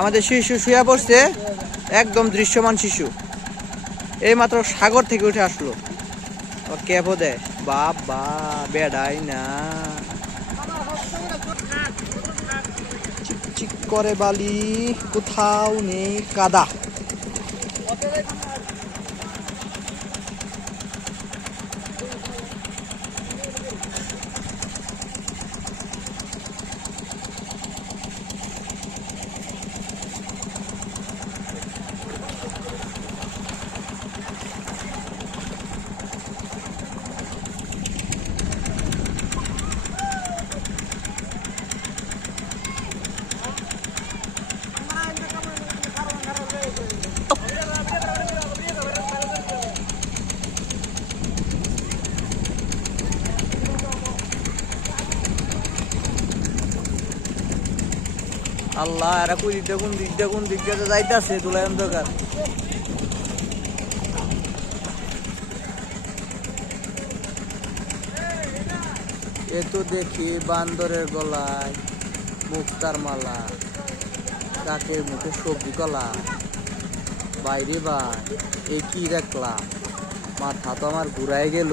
আমাদের শিশু শুয়ে পড়ছে, একদম দৃশ্যমান শিশু, এই মাত্র সাগর থেকে উঠে আসলো। ওর ক্যাপও দেয়, বাবা বেড়াই না। চিকচিক করে বালি, কোথাও নেই কাদা। আল্লাহ, এরা কই দিক দিয়ে যাইতেছে দুলাই অন্ধকার। এ তো দেখি বান্দরের গলায় মুক্তার মালা, কাকের মুখে সবজি কলা। বাইরে ভাই, এ কি দেখলাম, মাথা তো আমার ঘুরাই গেল।